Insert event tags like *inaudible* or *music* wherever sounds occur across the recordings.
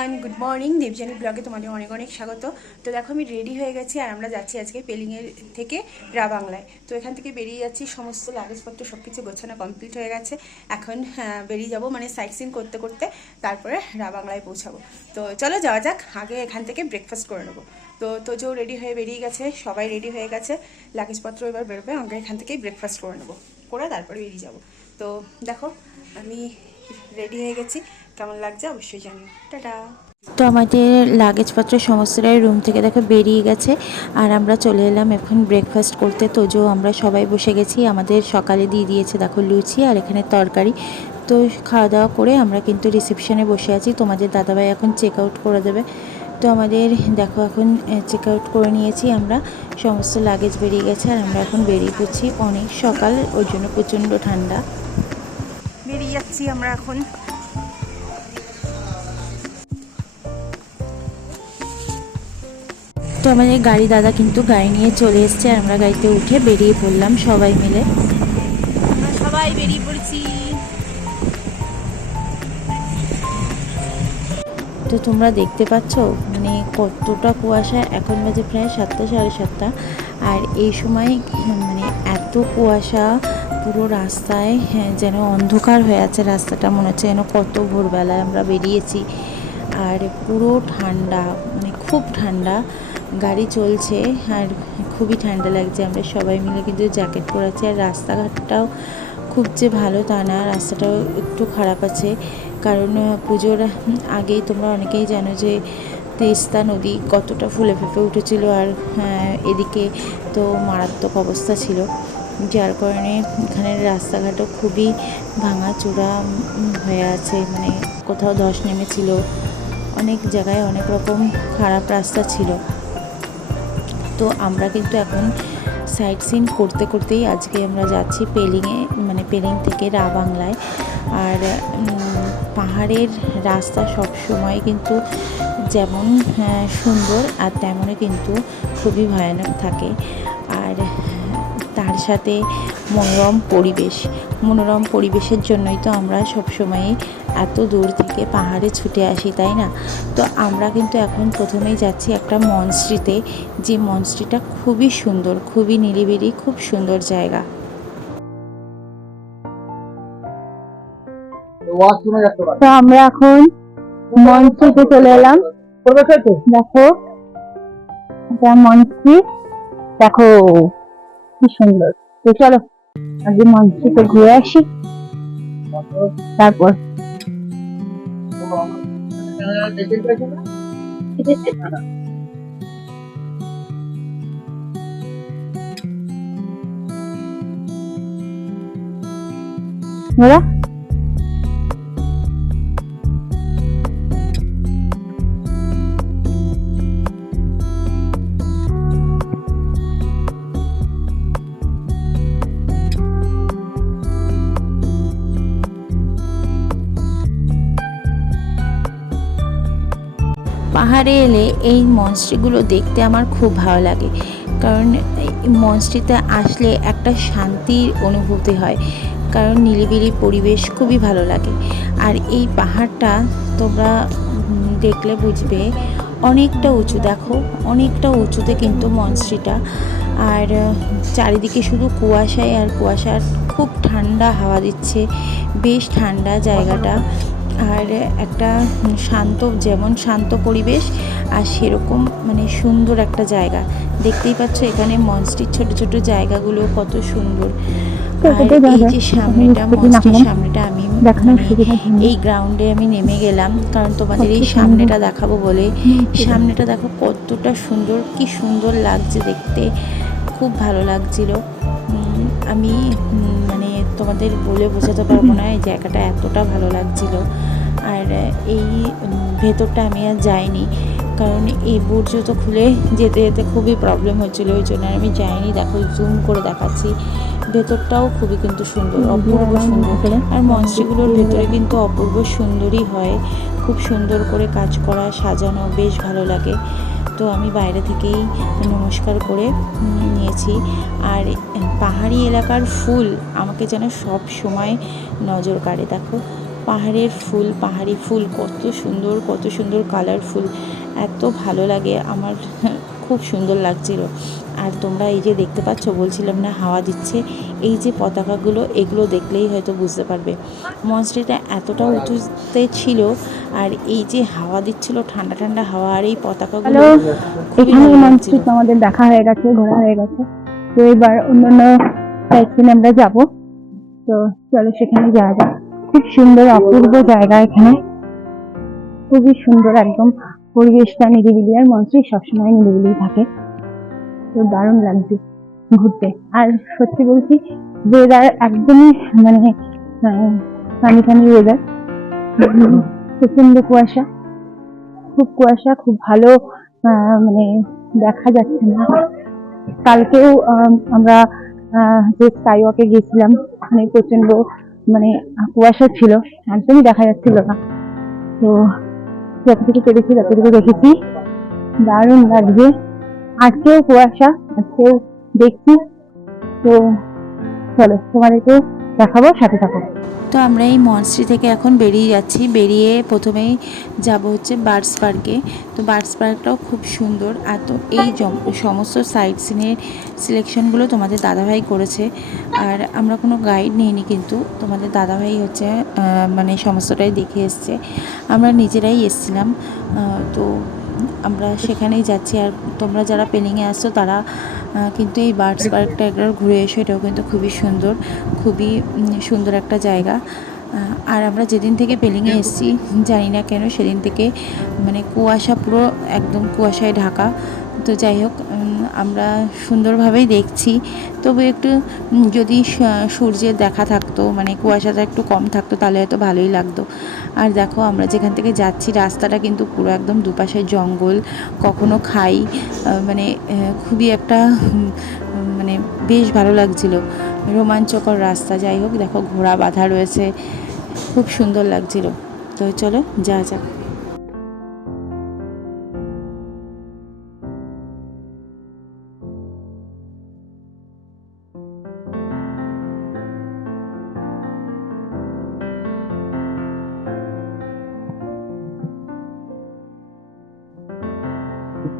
Everyone good morning Debjani ব্লগে তোমাদের অনেক অনেক স্বাগত। তো দেখো, আমি রেডি হয়ে গেছি আর আমরা যাচ্ছি আজকে পেলিংয়ের থেকে রা বাংলায় তো এখান থেকে বেরিয়ে যাচ্ছি, সমস্ত লাগেজপত্র সব কিছু গোছানো কমপ্লিট হয়ে গেছে। এখন বেরিয়ে যাব মানে সাইট সিন করতে করতে তারপরে রা বাংলায় পৌঁছাবো। তো চলো যাওয়া যাক, আগে এখান থেকে ব্রেকফাস্ট করে নেব। তো তোজও রেডি হয়ে বেরিয়ে গেছে, সবাই রেডি হয়ে গেছে। লাগেজপত্র এবার বেরোবে, আমরা এখান থেকেই ব্রেকফাস্ট করে নেব। করে তারপরে বেরিয়ে যাব। তো দেখো, আমি রেডি হয়ে গেছি। কেমন লাগছে অবশ্যই জানিও। টাটা। তো আমাদের লাগেজপত্র সমস্তটাই রুম থেকে দেখো বেরিয়ে গেছে। আর আমরা চলে এলাম এখন ব্রেকফাস্ট করতে। তোজো আমরা সবাই বসে গেছি। আমাদের সকালে দিয়ে দিয়েছে দেখো লুচি আর এখানে তরকারি। তো খাওয়া দাওয়া করে আমরা কিন্তু রিসেপশনে বসে আছি। তোমাদের দাদাভাই এখন চেক আউট করে দেবে। তো আমাদের দেখো এখন চেক আউট করে নিয়েছি আমরা। সমস্ত লাগেজ বেরিয়ে গেছে আর আমরা এখন বেরিয়ে পড়ছি। অনেক সকাল ওই জন্য প্রচণ্ড ঠান্ডা। বেরিয়ে যাচ্ছি আমরা এখন। তো আমাদের গাড়ি দাদা কিন্তু গাড়ি নিয়ে চলে এসছে আর আমরা গাড়িতে উঠে বেরিয়ে পড়লাম সবাই মিলে। আমরা সবাই বেরিয়ে পড়েছি। তো তোমরা দেখতে পাচ্ছ মানে কতটা কুয়াশা এখন বাজে প্রায় সাতটা সাড়ে সাতটা। আর এই সময় মানে এত কুয়াশা পুরো রাস্তায় হ্যাঁ, যেন অন্ধকার হয়ে আছে রাস্তাটা মনে হচ্ছে যেন কত ভোরবেলায় আমরা বেরিয়েছি। আর পুরো ঠান্ডা মানে খুব ঠান্ডা। গাড়ি চলছে আর খুবই ঠান্ডা লাগছে আমরা সবাই মিলে কিন্তু জ্যাকেট পরেছি আর রাস্তাঘাটটাও খুব যে ভালো তা না রাস্তাটাও একটু খারাপ আছে। কারণ পুজোর আগেই তোমরা অনেকেই জানো যে তিস্তা নদী কতটা ফুলে ফেঁপে উঠেছিল আর এদিকে তো মারাত্মক অবস্থা ছিল। যার কারণে এখানের রাস্তাঘাটও খুবই ভাঙাচোরা উম, হয়ে আছে মানে কোথাও ধস নেমেছিল। অনেক জায়গায় অনেক রকম খারাপ রাস্তা ছিল। তো আমরা কিন্তু এখন সাইট সিন করতে করতেই আজকে আমরা যাচ্ছি পেলিংয়ে মানে পেলিং থেকে রা বাংলায়। আর পাহাড়ের রাস্তা সব সময় কিন্তু যেমন সুন্দর আর তেমনই কিন্তু খুবই ভয়ানক থাকে। আর তার সাথে মনোরম পরিবেশ। মনোরম পরিবেশের জন্যই তো আমরা সবসময়ই এত দূর থেকে পাহাড়ে ছুটে আসি তাই না? তো আমরা কিন্তু এখন প্রথমেই যাচ্ছি একটা মনস্ট্রিতে যে মনস্ট্রিটা খুবই সুন্দর খুবই নিরিবিলি খুব সুন্দর জায়গা। তো আমরা এখন মনস্ট্রিতে চলে এলাম। দেখো এটা মনস্ট্রি দেখো কি সুন্দর। তো চলো। আগে মনস্ট্রিতে ঘুরে আসি তারপর ওরা পাহাড়ে এলে এই মনস্ট্রিগুলো দেখতে আমার খুব ভালো লাগে। কারণ মনস্ট্রিতে আসলে একটা শান্তির অনুভূতি হয়। কারণ নিরিবিলি পরিবেশ খুবই ভালো লাগে। আর এই পাহাড়টা তোমরা দেখলে বুঝবে, অনেকটা উঁচু। দেখো, অনেকটা উঁচুতে কিন্তু মনস্ট্রিটা আর চারিদিকে শুধু কুয়াশায় আর কুয়াশার খুব ঠান্ডা হাওয়া দিচ্ছে। বেশ ঠান্ডা জায়গাটা। আর একটা শান্ত যেমন শান্ত পরিবেশ আর সেরকম মানে সুন্দর একটা জায়গা। দেখতেই পাচ্ছ এখানে মঞ্চটির ছোট ছোট জায়গাগুলো কত সুন্দর। আর এই যে সামনেটা সামনেটা আমি মানে এই গ্রাউন্ডে আমি নেমে গেলাম কারণ তোমাদের এই সামনেটা দেখাবো বলে। সামনেটা দেখো কতটা সুন্দর কি সুন্দর লাগছে দেখতে। খুব ভালো লাগছিল। উম, আমি মানে তোমাদের বলে বোঝাতে পারব না এই জায়গাটা এতটা ভালো লাগছিল। আর এই ভেতরটা আমি আর যাইনি। কারণ এই বুট জুতো খুলে যেতে যেতে খুবই প্রবলেম হচ্ছিল ওই জন্য আর আমি যাইনি। দেখো জুম করে দেখাচ্ছি। ভেতরটাও খুবই কিন্তু সুন্দর অপূর্ব সুন্দর। আর মঞ্চগুলোর ভেতরে কিন্তু অপূর্ব সুন্দরই হয়। খুব সুন্দর করে কাজ করা সাজানো বেশ ভালো লাগে। তো আমি বাইরে থেকেই নমস্কার করে নিয়েছি। আর পাহাড়ি এলাকার ফুল আমাকে যেন সব সময় নজর কাড়ে দেখো। পাহাড়ের ফুল পাহাড়ি ফুল কত সুন্দর কত সুন্দর কালারফুল এত ভালো লাগে। আমার *laughs* খুব সুন্দর লাগছিল। আর তোমরা এই যে দেখতে পাচ্ছ বলছিলাম না হাওয়া দিচ্ছে এই যে পতাকাগুলো এগুলো দেখলেই হয়তো বুঝতে পারবে। মনস্ট্রিটা এতটা উঁচুতে ছিল আর এই যে হাওয়া দিচ্ছিল ঠান্ডা ঠান্ডা হাওয়া আর এই পতাকাগুলো খুবই আমাদের দেখা হয়ে গেছে ঘোরা হয়ে গেছে। তো এবার অন্যান্য আমরা যাব। তো চলো সেখানে যাওয়া যাক। খুব সুন্দর অপূর্ব জায়গা এখানে। খুবই সুন্দর একদম পরিবেশটা নিরিবিলি আর মনস্ট্রিট সবসময় নিরিবিলি থাকে। তো দারুণ লাগছে ঘুরতে। আর সত্যি বলছি ওয়েদার একদমই মানে ফানি ফানি ওয়েদার প্রচণ্ড কুয়াশা। খুব কুয়াশা খুব ভালো মানে দেখা যাচ্ছে না। কালকেও আম, আমরা যে স্কাই ওয়াকে গেছিলাম ওখানে প্রচণ্ড মানে কুয়াশা ছিল, একদমই দেখা যাচ্ছিল না। তো যতটুকু পেরেছি ততটুকু দেখেছি। দারুণ লাগছে। আজকেও কুয়াশা, আজকেও দেখছি। তো চলো তোমাদেরকে দেখাবো, সাথে থাকো। তো আমরা এই মনস্ট্রি থেকে এখন বেরিয়ে যাচ্ছি। বেরিয়ে প্রথমেই যাব হচ্ছে বার্ডস পার্কে। তো বার্ডস পার্কটাও খুব সুন্দর। আর তো এই সমস্ত সাইট সিনের সিলেকশনগুলো তোমাদের দাদাভাই করেছে। আর আমরা কোনো গাইড নিইনি কিন্তু। তোমাদের দাদাভাই হচ্ছে মানে সমস্তটাই দেখে এসছে। আমরা নিজেরাই এসছিলাম। তো আমরা সেখানেই যাচ্ছি। আর তোমরা যারা পেলিংয়ে আসছো তারা কিন্তু এই বার্ডস পার্কটা একবার ঘুরে এসো। এটাও কিন্তু খুবই সুন্দর খুবই সুন্দর একটা জায়গা। আর আমরা যেদিন থেকে পেলিংয়ে এসেছি, জানি না কেন, সেদিন থেকে মানে কুয়াশা পুরো একদম কুয়াশায় ঢাকা। তো যাই হোক আমরা সুন্দরভাবেই দেখছি। তবু একটু যদি সূর্যের দেখা থাকতো মানে কুয়াশাটা একটু কম থাকতো, তাহলে হয়তো ভালোই লাগতো। আর দেখো, আমরা যেখান থেকে যাচ্ছি, রাস্তাটা কিন্তু পুরো একদম দুপাশে জঙ্গল, কখনো খাই মানে খুবই একটা মানে বেশ ভালো লাগছিল। রোমাঞ্চকর রাস্তা, যাই হোক, দেখো, ঘোড়া বাঁধা রয়েছে, খুব সুন্দর লাগছিল। তো চলো যা যাক। এখন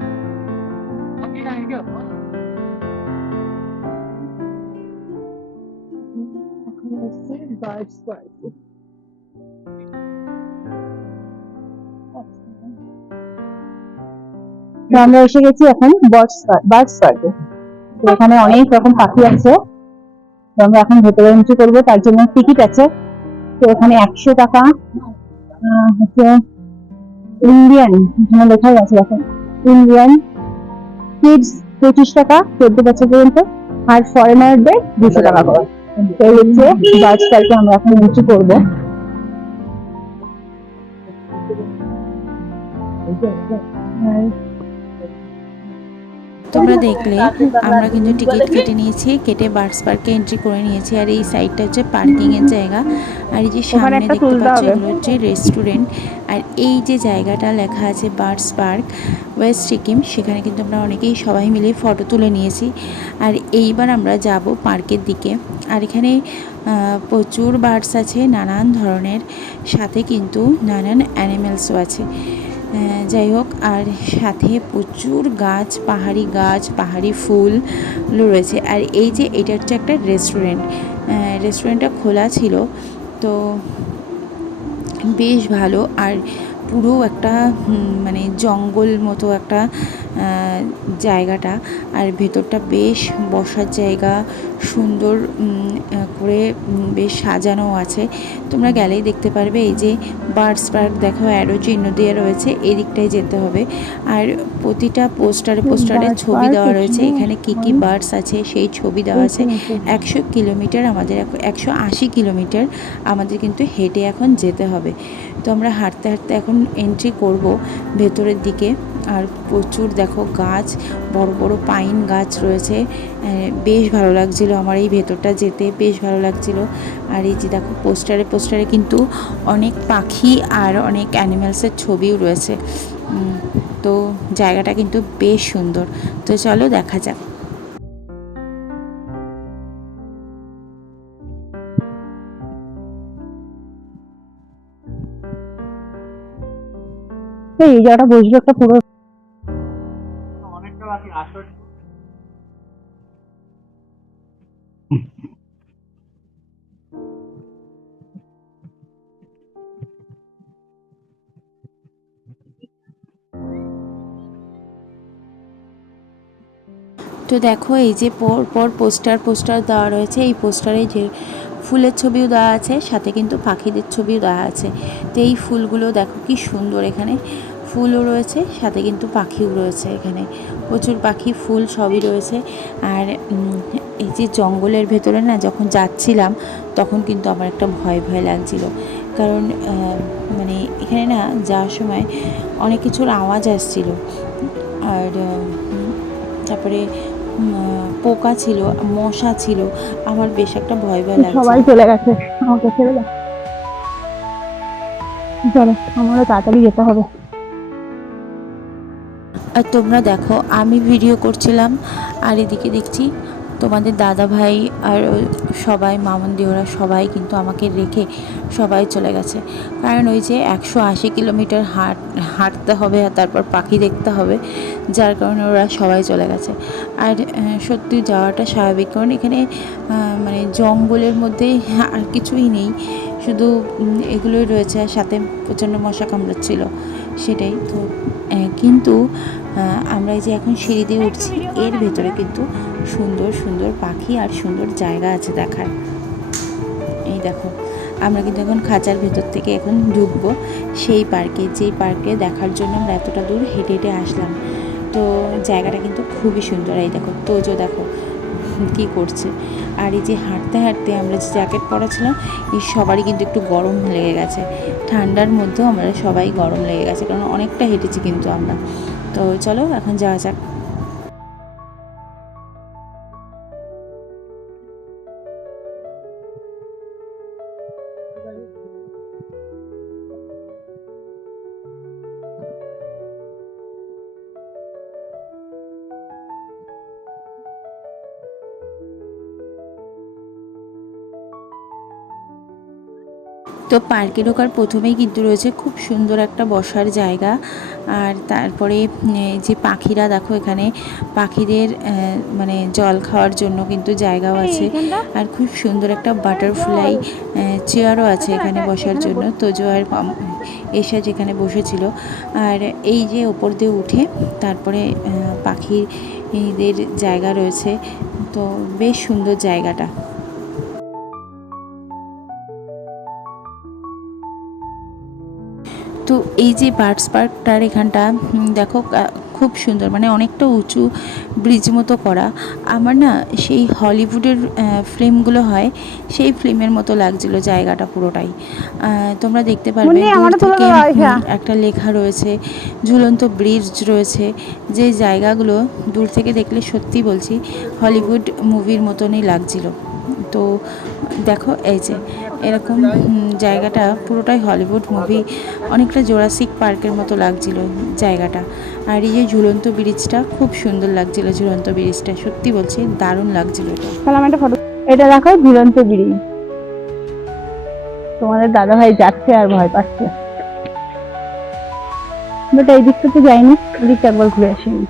আমরা এসে গেছি এখন বার্ডস বার্ডস পার্কে এখানে অনেক রকম পাখি আছে। তো আমরা এখন ভেতরে এন্ট্রি করব। তার জন্য টিকিট আছে। তো এখানে একশো টাকা হচ্ছে ইন্ডিয়ান এখানে লেখাই আছে দেখো। ইন্ডিয়ান কিডস পঁচিশ টাকা, চোদ্দ বছর পর্যন্ত, আর ফরেনারদের দুশো টাকা করে। এই হচ্ছে বার্ডস পার্কে আমরা এখন উঁচু করব। আর তোমরা দেখলে আমরা কিন্তু টিকিট কেটে নিয়েছি কেটে বার্ডস পার্কে এন্ট্রি করে নিয়েছি। আর এই সাইডটা হচ্ছে পার্কিং এর জায়গা। আর এই যে সামনে দেখতে পাচ্ছ এগুলো হচ্ছে রেস্টুরেন্ট আর এই যে জায়গাটা লেখা আছে বার্ডস পার্ক ওয়েস্ট সিকিম সেখানে কিন্তু আমরা অনেকেই সবাই মিলে ফটো তুলে নিয়েছি। আর এইবার আমরা যাব পার্কের দিকে। আর এখানে প্রচুর বার্ডস আছে নানান ধরনের। সাথে কিন্তু নানান অ্যানিমেলসও আছে। যাই হোক, আর সাথে প্রচুর গাছ, পাহাড়ি গাছ, পাহাড়ি ফুল রয়েছে। আর এই যে এটা হচ্ছে একটা রেস্টুরেন্ট রেস্টুরেন্টটা খোলা ছিল, তো বেশ ভালো। আর পুরো একটা মানে জঙ্গল মতো একটা জায়গাটা। আর ভেতরটা বেশ বসার জায়গা সুন্দর করে বেশ সাজানো আছে। তোমরা গেলেই দেখতে পারবে এই যে বার্ডস পার্ক দেখো অ্যারো চিহ্ন দিয়ে রয়েছে এদিকটায় যেতে হবে। আর প্রতিটা পোস্টারে পোস্টারে ছবি দেওয়া রয়েছে এখানে এখানে কি কি বার্ডস আছে সেই ছবি দেওয়া আছে। একশো কিলোমিটার আমাদের একশো আশি কিলোমিটার আমাদের কিন্তু হেঁটে এখন যেতে হবে। তো আমরা হাঁটতে হাঁটতে এখন এন্ট্রি করব ভেতরের দিকে। আর প্রচুর দেখো গাছ, বড় বড় পাইন গাছ রয়েছে। বেশ ভালো লাগছিল আমার এই ভেতরটা যেতে, বেশ ভালো লাগছিল। আর এই যে দেখো পোস্টারে পোস্টারে কিন্তু অনেক পাখি আর অনেক অ্যানিমেলসের ছবিও রয়েছে। তো জায়গাটা কিন্তু বেশ সুন্দর। তো চলো দেখা যাক। এই জায়গাটা বসবে একটা পুরো তো দেখো, এই যে পর পর পোস্টার পোস্টার দেওয়া রয়েছে। এই পোস্টারে যে ফুলের ছবিও দেওয়া আছে, সাথে কিন্তু পাখিদের ছবিও দেওয়া আছে। তো এই ফুলগুলো দেখো কি সুন্দর এখানে। ফুলও রয়েছে, সাথে কিন্তু পাখিও রয়েছে এখানে। প্রচুর পাখি, ফুল সবই রয়েছে। আর এই যে জঙ্গলের ভেতরে না যখন যাচ্ছিলাম, তখন কিন্তু আমার একটা ভয় ভয় লাগছিল। কারণ মানে এখানে না যাওয়ার সময় অনেক কিছুর আওয়াজ আসছিল। আর তারপরে পোকা ছিল, মশা ছিল, আমার বেশ একটা ভয় ভয় লাগছে সবাই চলে গেছে। আমাকে ছেড়ে দাও। চলো, আমারও তাড়াতাড়ি যেতে হবে। আর তোমরা দেখো, আমি ভিডিও করছিলাম, আর এদিকে দেখছি তোমাদের দাদা ভাই আর সবাই, মামন্দি ওরা সবাই কিন্তু আমাকে রেখে সবাই চলে গেছে। কারণ ওই যে একশো আশি কিলোমিটার হাঁট, হাঁটতে হবে আর তারপর পাখি দেখতে হবে, যার কারণে ওরা সবাই চলে গেছে। আর সত্যি যাওয়াটা স্বাভাবিক, কারণ এখানে মানে জঙ্গলের মধ্যে আর কিছুই নেই। শুধু এগুলোই রয়েছে, আর সাথে প্রচণ্ড মশা কামড়াচ্ছিল, সেটাই তো। কিন্তু আমরা এই যে এখন সিঁড়ি দিয়ে উঠছি, এর ভেতরে কিন্তু সুন্দর সুন্দর পাখি আর সুন্দর জায়গা আছে দেখার। এই দেখো, আমরা কিন্তু এখন খাঁচার ভেতর থেকে এখন ঢুকবো। সেই পার্কে যেই পার্কে দেখার জন্য আমরা এতটা দূর হেঁটে হেঁটে আসলাম। তো জায়গাটা কিন্তু খুবই সুন্দর। এই দেখো, তোজো দেখো কি করছে? আর এই যে হাঁটতে হাঁটতে আমরা যে জ্যাকেট পরা ছিলাম, এই সবারই কিন্তু একটু গরম লেগে গেছে। ঠান্ডার মধ্যেও আমরা সবাই গরম লেগে গেছে, কারণ অনেকটা হেঁটেছি কিন্তু আমরা। তো চলো, এখন যাওয়া যাক। তো পার্কে ঢোকার প্রথমেই কিন্তু রয়েছে খুব সুন্দর একটা বসার জায়গা। আর তারপরে এই যে পাখিরা দেখো এখানে পাখিদের মানে জল খাওয়ার জন্য কিন্তু জায়গাও আছে। আর খুব সুন্দর একটা বাটারফ্লাই চেয়ারও আছে এখানে বসার জন্য। তোজো আর এসা যেখানে বসেছিল। আর এই যে ওপর দিয়ে উঠে তারপরে পাখিদের জায়গা রয়েছে। তো বেশ সুন্দর জায়গাটা। তো এই যে বার্ডস পার্কটার এখানটা দেখো খুব সুন্দর মানে অনেকটা উঁচু ব্রিজ মতো করা। আমার না সেই হলিউডের ফিল্মগুলো হয় সেই ফিল্মের মতো লাগছিল জায়গাটা পুরোটাই। তোমরা দেখতে পারবে দূর থেকে। হুম, একটা লেখা রয়েছে ঝুলন্ত ব্রিজ রয়েছে যে জায়গাগুলো দূর থেকে দেখলে সত্যি বলছি হলিউড মুভির মতনই লাগছিল। তো দেখো এই যে এরকম জায়গাটা পুরোটাই হলিউড মুভি। অনেকটা জোরাসিক পার্কের মতো লাগছিল জায়গাটা। আর এই যে ঝুলন্ত ব্রিজটা, খুব সুন্দর লাগছিল ঝুলন্ত ব্রিজটা। সত্যি বলছি, দারুণ লাগছিল এটা। তাহলে একটা ফটো এটা দেখো ঝুলন্ত ব্রিজ। তোমাদের দাদা ভাই যাচ্ছে আর ভয় পাচ্ছে। বাট এই দিকটা তো যাইনি, এদিকটা একবার ঘুরে আসিনি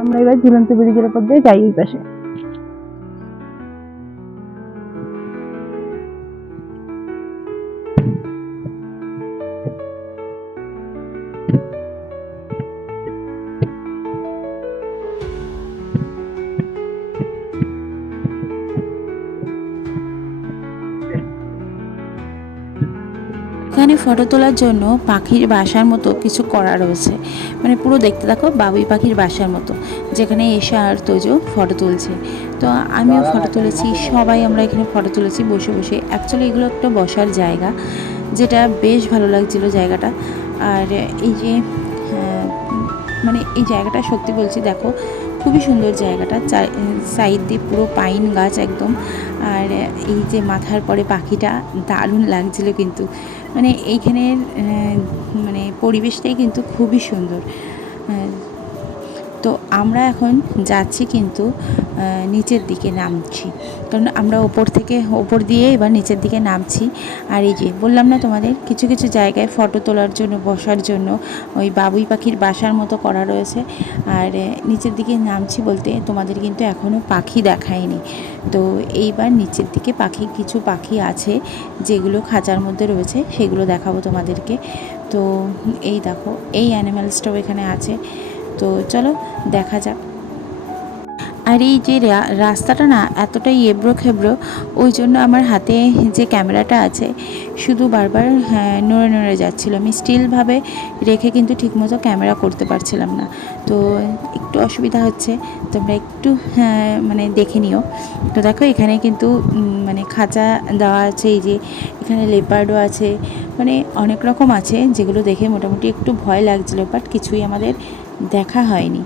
আমরা এবার ঝুলন্ত ব্রিজের উপর দিয়ে যাই এই পাশে। ফটো তোলার জন্য পাখির বাসার মতো কিছু করা রয়েছে। মানে পুরো দেখতে দেখো বাবুই পাখির বাসার মতো যেখানে এসে আর তোজো ফটো তুলছে। তো আমিও ফটো তুলেছি সবাই আমরা এখানে ফটো তুলেছি বসে বসে। অ্যাকচুয়ালি এগুলো একটা বসার জায়গা যেটা বেশ ভালো লাগছিল জায়গাটা। আর এই যে আহ, মানে এই জায়গাটা সত্যি বলছি দেখো খুবই সুন্দর জায়গাটা। সাইড দিয়ে পুরো পাইন গাছ একদম। আর এই যে মাথার পরে পাখিটা, দারুণ লাগছিল কিন্তু। মানে এইখানের মানে পরিবেশটাই কিন্তু খুবই সুন্দর। তো আমরা এখন যাচ্ছি কিন্তু নিচের দিকে নামছি। কারণ আমরা ওপর থেকে, ওপর দিয়ে এবার নিচের দিকে নামছি। আর এই যে বললাম না তোমাদের, কিছু কিছু জায়গায় ফটো তোলার জন্য, বসার জন্য ওই বাবুই পাখির বাসার মতো করা রয়েছে। আর নিচের দিকে নামছি বলতে তোমাদের কিন্তু এখনও পাখি দেখায়নি। তো এইবার নিচের দিকে পাখি, কিছু পাখি আছে যেগুলো খাঁচার মধ্যে রয়েছে, সেগুলো দেখাবো তোমাদেরকে। তো এই দেখো, এই অ্যানিম্যালসটাও এখানে আছে। তো চলো দেখা যাক। আর এই যে রাস্তাটা না এতটাই এবড়ো খেবড়ো ওই জন্য আমার হাতে যে ক্যামেরাটা আছে শুধু বারবার হ্যাঁ, নড়ে নড়ে যাচ্ছিল। আমি স্টিলভাবে রেখে কিন্তু ঠিকমতো ক্যামেরা করতে পারছিলাম না। তো একটু অসুবিধা হচ্ছে তোমরা একটু হ্যাঁ, মানে দেখে নিও। তো দেখো এখানে কিন্তু মানে খাঁচা দেওয়া আছে এই যে এখানে লেপার্ডও আছে মানে অনেক রকম আছে যেগুলো দেখে মোটামুটি একটু ভয় লাগছিল বাট কিছুই আমাদের দেখা হয়নি।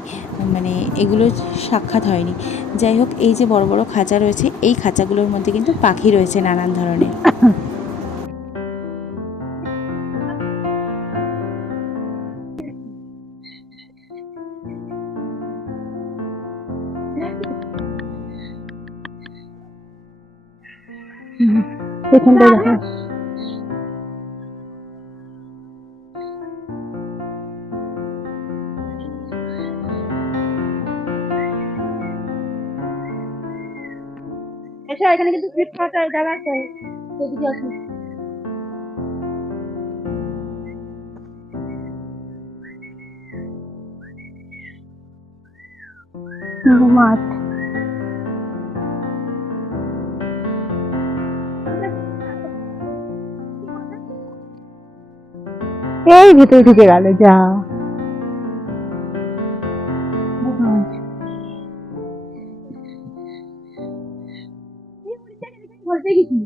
মানে এগুলো সাক্ষাৎ হয়নি। যাই হোক, এই যে বড় বড় খাঁচা রয়েছে, এই খাঁচাগুলোর মধ্যে কিন্তু পাখি রয়েছে নানান ধরনের। পেছনটাই দেখো। এসো এখানে কিন্তু ফ্লিপকার্ট জায়গা আছে সেদিকে আছে এই ভিতরে ঢুকে গেল যা বলতে গেছি।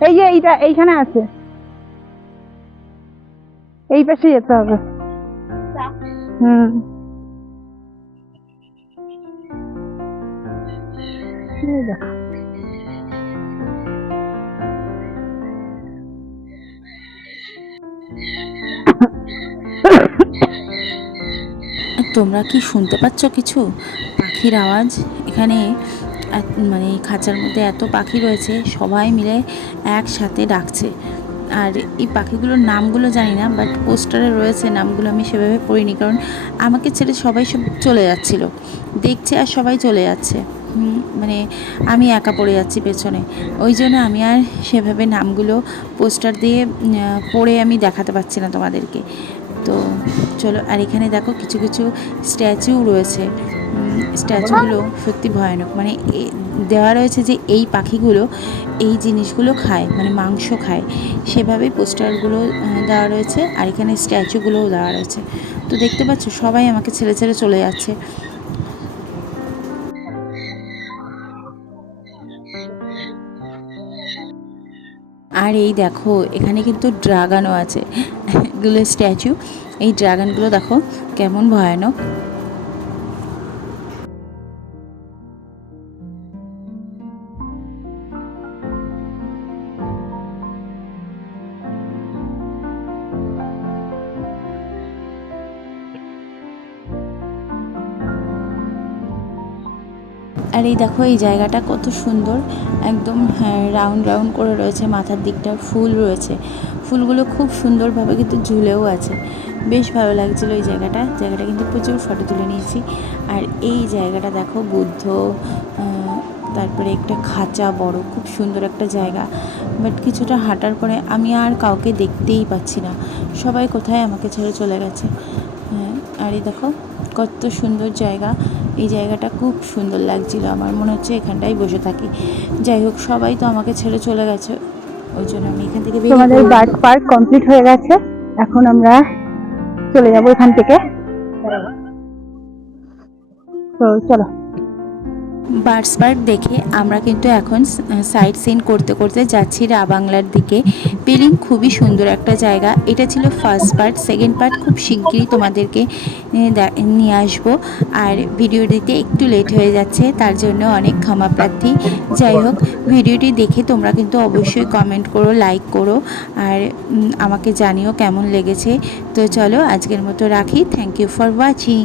এই যে এইটা এইখানে আছে। এই পাশে যেতে হবে হুম। দেখো। তোমরা কি শুনতে পাচ্ছ কিছু? পাখির আওয়াজ? এখানে মানে খাঁচার মধ্যে এত পাখি রয়েছে, সবাই মিলে একসাথে ডাকছে। আর এই পাখিগুলোর নামগুলো জানি না বাট পোস্টারে রয়েছে, নামগুলো আমি সেভাবে পড়িনি, কারণ আমাকে ছেড়ে সবাই সব চলে যাচ্ছিল। দেখছে আর সবাই চলে যাচ্ছে। মানে আমি একা পড়ে যাচ্ছি পেছনে। ওই জন্য আমি আর সেভাবে নামগুলো পোস্টার দিয়ে পড়ে আমি দেখাতে পারছি না তোমাদেরকে। তো চলো, আর এখানে দেখো কিছু কিছু স্ট্যাচু রয়েছে। স্ট্যাচুগুলো সত্যি ভয়ানক। মানে দেওয়া রয়েছে যে এই পাখিগুলো এই জিনিসগুলো খায় মানে মাংস খায়। সেভাবেই পোস্টারগুলো দেওয়া রয়েছে, আর এখানে স্ট্যাচুগুলোও দেওয়া রয়েছে। তো দেখতে পাচ্ছ, সবাই আমাকে ছেড়ে ছেড়ে চলে যাচ্ছে। আর এই দেখো, এখানে কিন্তু ড্রাগনও আছে। এগুলো স্ট্যাচু এই ড্রাগনগুলো দেখো কেমন ভয়ানক। আর এই দেখো, এই জায়গাটা কত সুন্দর। একদম রাউন্ড রাউন্ড করে রয়েছে, মাথার দিকটা ফুল রয়েছে। ফুলগুলো খুব সুন্দরভাবে কিন্তু ঝুলেও আছে। বেশ ভালো লাগছিল এই জায়গাটা। জায়গাটা কিন্তু প্রচুর ফটো তুলে নিয়েছি। আর এই জায়গাটা দেখো, বুদ্ধ তারপরে একটা খাঁচা বড়, খুব সুন্দর একটা জায়গা। বাট কিছুটা হাঁটার পরে আমি আর কাউকে দেখতেই পাচ্ছি না। সবাই কোথায় আমাকে ছেড়ে চলে গেছে? হ্যাঁ আর এই দেখো, কত সুন্দর জায়গা। এই জায়গাটা খুব সুন্দর লাগছিল। আমার মনে হচ্ছে এখানটাই বসে থাকি। যাই হোক সবাই তো আমাকে ছেড়ে চলে গেছে। ওই জন্য আমি এখান থেকে আমাদের তোমাদের বার্ড পার্ক কমপ্লিট হয়ে গেছে। এখন আমরা চলে যাব এখান থেকে। তো চলো। বার্ডস পার্ক দেখে আমরা কিন্তু এখন সাইট সিন করতে করতে যাচ্ছি রা বাংলার দিকে। পেলিং খুবই সুন্দর একটা জায়গা। এটা ছিল ফার্স্ট পার্ট সেকেন্ড পার্ট খুব শিগগিরই তোমাদেরকে নিয়ে আসব। আর ভিডিও দিতে একটু লেট হয়ে যাচ্ছে, তার জন্য অনেক ক্ষমা প্রার্থী। যাই হোক ভিডিওটি দেখে তোমরা কিন্তু অবশ্যই কমেন্ট করো লাইক করো। আর আমাকে জানিও কেমন লেগেছে। তো চলো, আজকের মতো রাখি। Thank you for watching